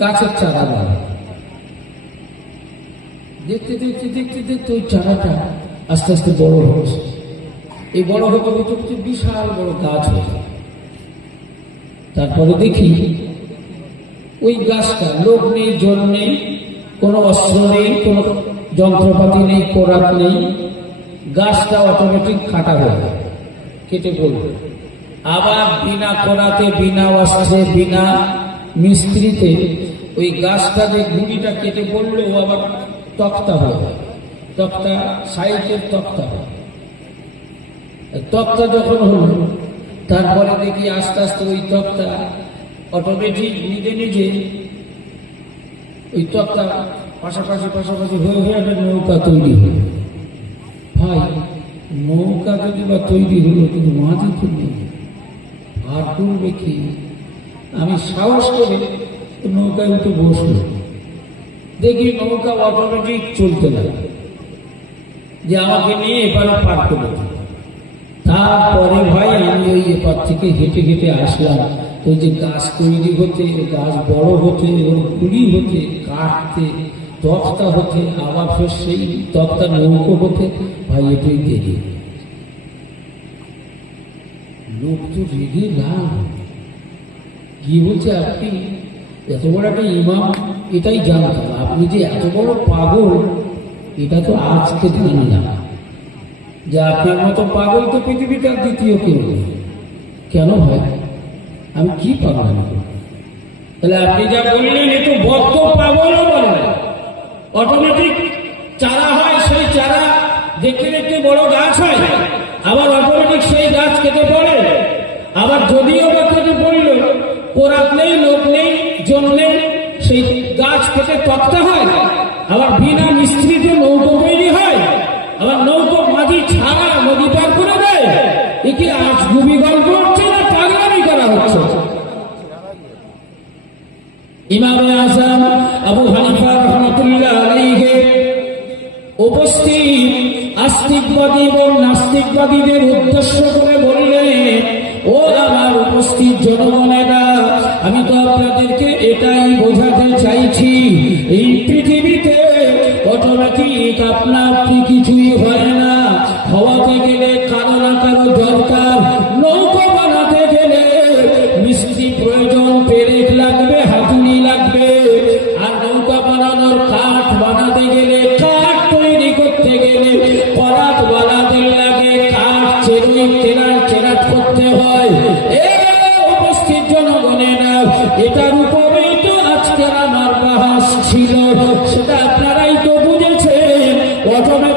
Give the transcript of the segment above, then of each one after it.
গাছের চারা লাগে দেখতে দেখতে দেখতে দেখতে ওই চারাটা আস্তে আস্তে বড় হচ্ছে। এই বড় হতে হতে হতে বিশাল বড় গাছ হয়ে যায়। তারপরে দেখি ওই গাছটা লোক নেই, জল নেই, কোনো অস্ত্র নেই, কোনো যন্ত্রপাতি নেই কোরাক নেই। গাছটা অটোমেটিক কাটা হয়ে যায়, কেটে পড়বে আবার বিনা কোরাতে বিনা অস্ত্রে, বিনা মিস্ত্রিতে ওই গাছটা যে গুড়িটা কেটে পড়ল, ও আবার তক্তা হয়ে তক্তা সাইকের তক্তা হয় তক্তা যখন হলো, তারপরে দেখি আস্তে আস্তে ওই তক্তা অটোমেটিক নিজে নিজে ওই তক্তা পাশাপাশি পাশাপাশি হয়ে হয়ে একটা নৌকা তৈরি হলো। ভাই, নৌকা যদি বা তৈরি হলো, কিন্তু মাঝি তো নেই আর করবে কি? আমি সাহস করে নৌকায় উঠে বসল। দেখি নৌকা অটোমেটিক চলতে লাগে যে আমাকে নিয়ে এপারে পার করে তারপরে ভাই আমি ওই এপার থেকে হেঁটে হেঁটে আসলাম। ওই যে গাছ তৈরি হতে, গাছ বড় হতে এবং কুড়ি হতে, কাটতে, তক্তা হতে, আবার ফের সেই তক্তা নৌকো হতে ভাই এটাই দেরি লোক তো রেগে না। কি বলছে আপনি? এত বড় একটা ইমাম, এটাই জানতাম আপনি যে এত বড় পাগল, এটা তো আজকে জানলাম যে আপনার মতো পাগল তো পৃথিবীতে আর দ্বিতীয় কেউ কেন হয় আমি কি পাগল তাহলে আপনি যা বললেন, এ তো বদ্ধ পাগলও বলে অটোমেটিক চারা হয়, সেই চারা দেখতে দেখতে বড় গাছ হয়। আবার অটোমেটিক সেই গাছ কেটে পড়ে। আবার যদিও বা কেটে পড়ল কোরাত নেই লোক নেই সেই গাছ কেটে তক্তা হয়, আবার বিনা মিস্ত্রিতে নৌকো তৈরি হয়, আবার নৌকো মাঝি ছাড়া নদী পার করে দেয়। এ কি আজ গুবি গল্প হচ্ছে না পাগলামি করা হচ্ছে। ইমামে আজম আবু হানিফা রহমতুল্লাহ আলাইহি উপস্থিত আস্তিকবাদী এবং নাস্তিকবাদীদের উদ্দেশ্য করে বললেন, ও আমার উপস্থিত জনগণেরা, আমি তো আপনাদেরকে এটাই বোঝাতে চাইছি এই পৃথিবীতে অটোমেটিক আপনা বুঝেছেন অটোমেটিক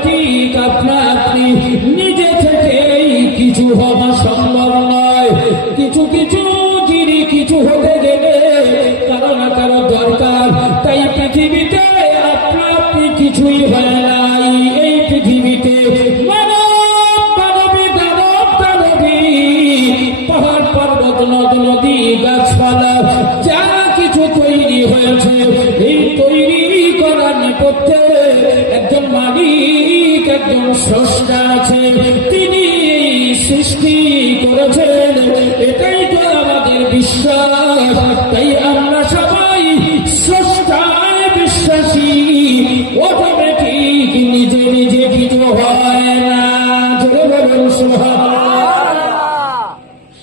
সৃষ্টি করেছেন, এটাই তো আমাদের বিশ্বাস। তাই আমরা সবাই স্রষ্টায় বিশ্বাসী। অটোমেটিক নিজে নিজে কিছু হয়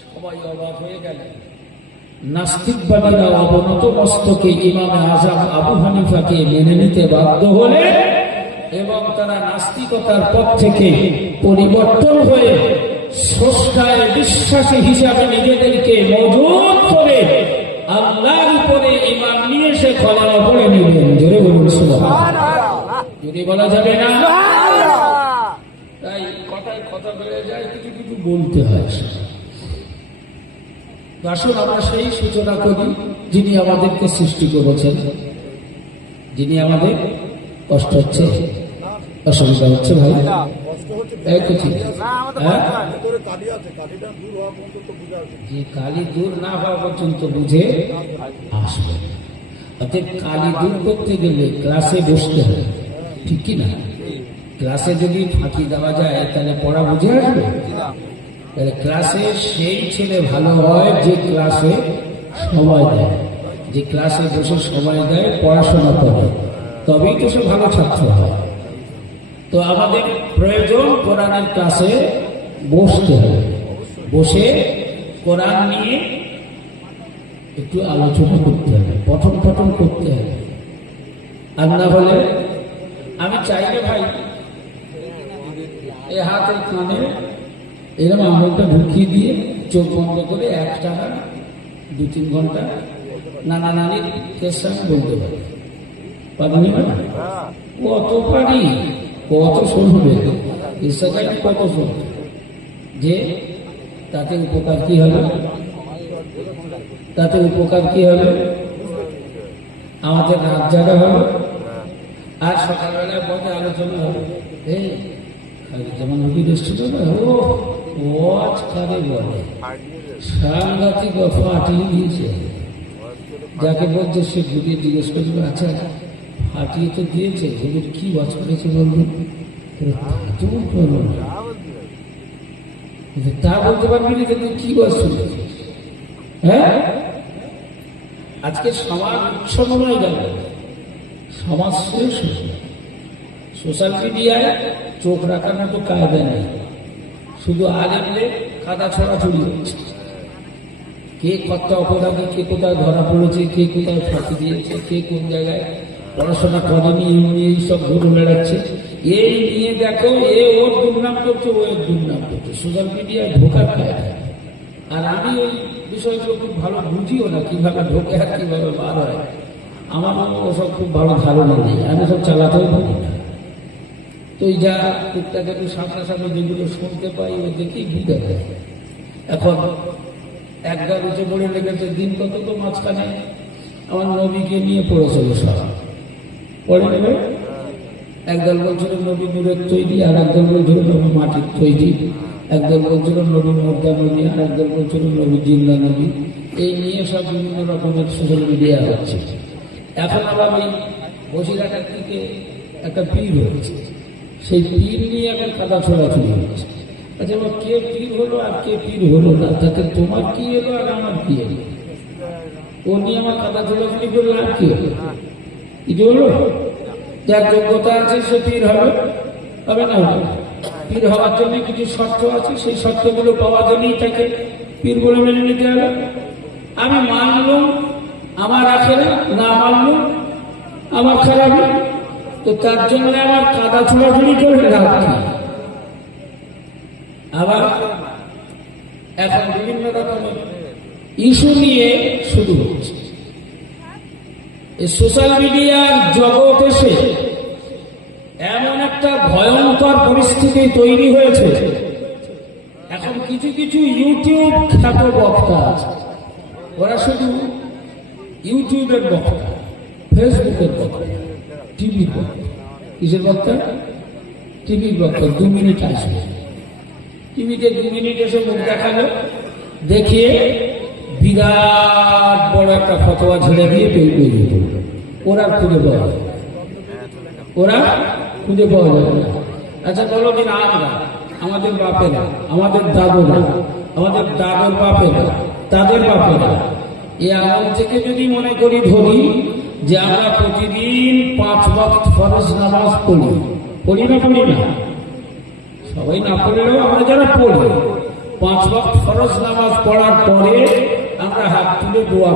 সবাই অবাক হয়ে গেলেন নাস্তিকবাদীরা অবনত মস্তকে ইমামে আজম আবু হানিফাকে মেনে নিতে বাধ্য হলে এবং তারা নাস্তিকতার পথ থেকে পরিবর্তন হয়ে স্রষ্টায় বিশ্বাসী হিসাবে নিজেদেরকে মজুত করে আল্লাহর উপরে ইমান নিয়ে সে খলার পড়ে নিলেন জোরে বলুন যদি বলা যাবে না, তাই কথায় কথা বেড়ে যায়, কিছু কিছু বলতে হয়। আসুন, আমরা সেই সূচনা করি, যিনি আমাদেরকে সৃষ্টি করেছেন, যিনি আমাদের কষ্ট হচ্ছে, অসুবিধা হচ্ছে ভাই। এই তো ঠিক। হ্যাঁ? দূর যে কালি না হওয়া পর্যন্ত বুঝে আসবে অর্থাৎ কালি দূর করতে গেলে ক্লাসে বসতে হবে ঠিক কি না? ক্লাসে যদি ফাঁকি দেওয়া যায় তাহলে পড়া বুঝে আসবে? তাহলে ক্লাসে সেই ছেলে ভালো হয় যে ক্লাসে সময় দেয়। যে ক্লাসে বসে সময় দেয় পড়াশোনা করে তবেই তো সে ভালো ছাত্র হয়। তো আমাদের প্রয়োজন কোরআনের কাছে বসতে হবে। বসে কোরআন নিয়ে একটু আলোচনা করতে হবে পঠন পঠন করতে হবে। আর না হলে আমি চাইলে ভাই এ হাতের কানে এরকম আঙুলটা ঢুকিয়ে দিয়ে চোখ বন্ধ করে এক টাকা দু তিন ঘণ্টা নানা নানির কেস বলতে পারি। পারি না? কত পারি। কত শুনবে ইচ্ছাকারী কত শুনবে যে তাতে উপকার কি হবে? তাতে উপকার কি হবে? আমাদের রাত জাগা হবে। আর সকালবেলায় পথে আলোচনা হবে। যেমন সাংঘাতিক যাকে বলছে সে ঘুরিয়ে জিজ্ঞেস করবে আচ্ছা ফাটিয়ে তো দিয়েছে, হুজুর কি ওয়াজ করেছে বলবেন তো বলতে পারবি না কিন্তু কি শুনেছিস? হ্যাঁ? আজকে সমাজ উৎসব হয়ে গেল সমাজ শেষ সোশ্যাল মিডিয়ায় চোখ রাখার মতো কায়দা নেই। শুধু আলেমলে কাদা ছড়াছড়ি হচ্ছে। কে কত অপরাধী, কে কোথায় ধরা পড়েছে, কে কোথায় ফাঁকি দিয়েছে, কে কোন জায়গায় পড়াশোনা করেনি এই নিয়ে এইসব ঘুরে বেড়াচ্ছে। এই নিয়ে দেখো, এ ওর দুর্নাম করছে, ও এর দুর্নাম করছে। সোশ্যাল মিডিয়ায় ঢোকার কায়দা আর আমি ওই বিষয়গুলো খুব ভালো বুঝিও না, কীভাবে ঢোকে আর কীভাবে বার হয়। আমার ওসব খুব ভালো ধারণা নেই, আমি সব চালাতেও পারি না। তো এই যা টুকটাক একটু সামনাসামনি যেগুলো শুনতে পাই, ও দেখেই বুঝে যায় এখন একবার উঁচু পড়ে লেগেছে, দিন কত তো মাঝখানে আমার নবীকে নিয়ে পড়েছিল সব পড়ে নেবে। একদল বলছিল, নবী নূরের তৈরি আর একদল বলছিল, নবী মাটির তৈরি। একদল বলছিল, নবী মুর্দা নবী। আর একদল বলছিল, নবী জিন্দা নবী। এই নিয়ে সব বিভিন্ন রকমের সোশ্যাল মিডিয়া হচ্ছে। এখন আবার ওই বসিরহাটের দিকে একটা পীর হয়েছে সেই পীর নিয়ে এখন কাদা ছোড়াছুড়ি হচ্ছে। আচ্ছা এবার কে পীর হলো আর কে পীর হলো না? তাতে তোমার কি এলো আর আমার কি এলো? ও নিয়ে আমার কাদা ছোড়াছুড়ি করলে আর কি হলো? কিছু হলো? যার যোগ্যতা আছে, সে পীর হবে। তবে না, হবে? পীর হওয়ার জন্য কিছু শর্ত আছে, সেই শর্তগুলো পাওয়া জন্যই তাকে পীর বলে মেনে নিতে হবে। আমি মানলাম, আমার আছে না না মানলাম, আমার খারাপ তো তার জন্য আমার কাদা ছোড়াছুড়ি করে কি আবার এখন বিভিন্ন রকমের ইস্যু নিয়ে শুরু এই সোশ্যাল মিডিয়ার জগৎ এসে এমন একটা ভয়ঙ্কর পরিস্থিতি তৈরি হয়েছে। এখন কিছু কিছু ইউটিউব খ্যাত বক্তা আছে। ওরা শুধু ইউটিউবের বক্তা, ফেসবুকের বক্তা, টিভির বক্তা। কিসের বক্তা? টিভির বক্তা, দু মিনিট আসবে। টিভিতে দু মিনিট এসে মুখ দেখাল, দেখিয়ে বিরাট বড় একটা ফতোয়া ঝেড়ে দিয়ে তৈরি বেরিয়ে পড়ল ওরা খুঁজে পাওয়া যাবে ওরা খুঁজে পাওয়া যাবে না আচ্ছা বলো দিন আমরা? আমাদের বাপেরা, আমাদের দাদুরা, আমাদের দাদুর বাপেরা, তাদের বাপেরা, এ আমল থেকে যদি মনে করি ধরি যে আমরা প্রতিদিন পাঁচ ওয়াক্ত ফরজ নামাজ পড়ি। পড়ি না পড়ি না? সবাই না পড়লেও আমরা যারা পড়ি, পাঁচ ওয়াক্ত ফরজ নামাজ পড়ার পরে আমরা হাত তুলে দোয়া